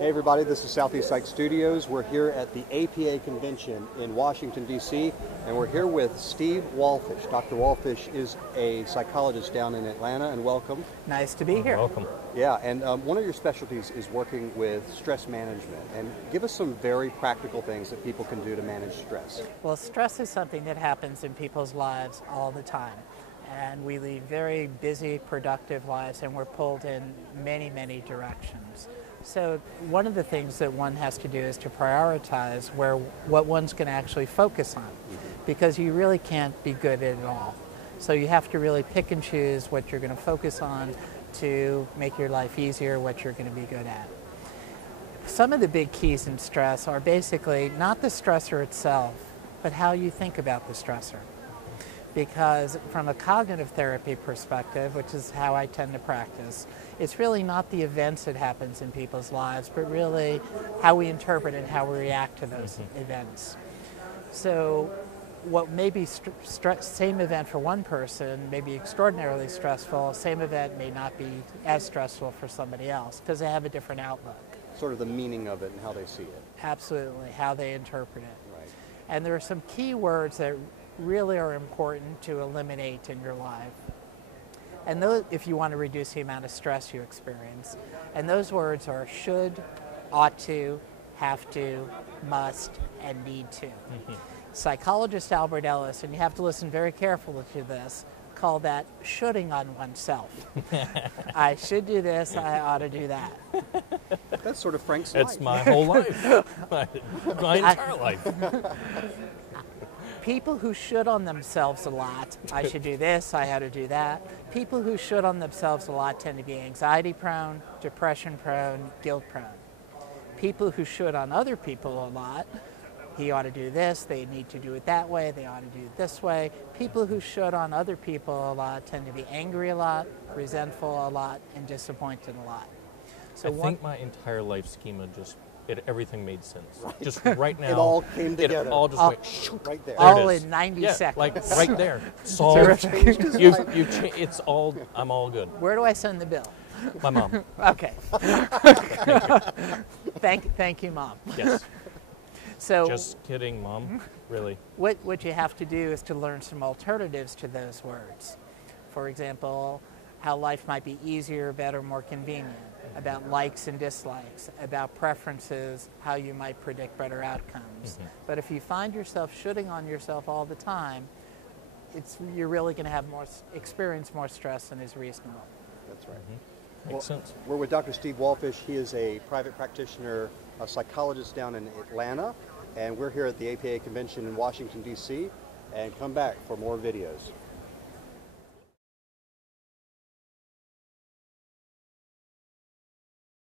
Hey everybody, this is Southeast Psych Studios. We're here at the APA convention in Washington, D.C., and we're here with Steve Walfish. Dr. Walfish is a psychologist down in Atlanta, and welcome. Nice to be here. Welcome. Yeah, and one of your specialties is working with stress management. And give us some very practical things that people can do to manage stress. Well, stress is something that happens in people's lives all the time. And we lead very busy, productive lives, and we're pulled in many, many directions. So one of the things that one has to do is to prioritize what one's going to actually focus on, because you really can't be good at it all. So you have to really pick and choose what you're going to focus on to make your life easier, what you're going to be good at. Some of the big keys in stress are basically not the stressor itself, but how you think about the stressor. Because from a cognitive therapy perspective, which is how I tend to practice, it's really not the events that happens in people's lives, but really how we interpret and how we react to those events. So what may be same event for one person may be extraordinarily stressful, same event may not be as stressful for somebody else because they have a different outlook. Sort of the meaning of it and how they see it. Absolutely, how they interpret it. Right. And there are some key words that really are important to eliminate in your life. And those, if you want to reduce the amount of stress you experience. And those words are should, ought to, have to, must, and need to. Psychologist Albert Ellis, and you have to listen very carefully to this, called that shoulding on oneself. I should do this, I ought to do that. That's sort of Frank's life. It's my whole life, my entire life. People who should on themselves a lot, I should do this, I had to do that. People who should on themselves a lot tend to be anxiety prone, depression prone, guilt prone. People who should on other people a lot, he ought to do this, they need to do it that way, they ought to do it this way. People who should on other people a lot tend to be angry a lot, resentful a lot, and disappointed a lot. So I think my entire life schema everything made sense. Right. Just right now. It all came together. It all just went shoot, right there. All in 90 seconds. Like right there. Solved. It's all. I'm all good. Where do I send the bill? My mom. Okay. Thank you, Mom. Yes. So just kidding, Mom. Really. What you have to do is to learn some alternatives to those words. For example, how life might be easier, better, more convenient, about likes and dislikes, about preferences, how you might predict better outcomes. But if you find yourself shooting on yourself all the time, you're really going to have experience more stress than is reasonable. That's right. Makes sense. We're with Dr. Steve Walfish. He is a private practitioner, a psychologist down in Atlanta, and we're here at the APA convention in Washington, D.C., and come back for more videos.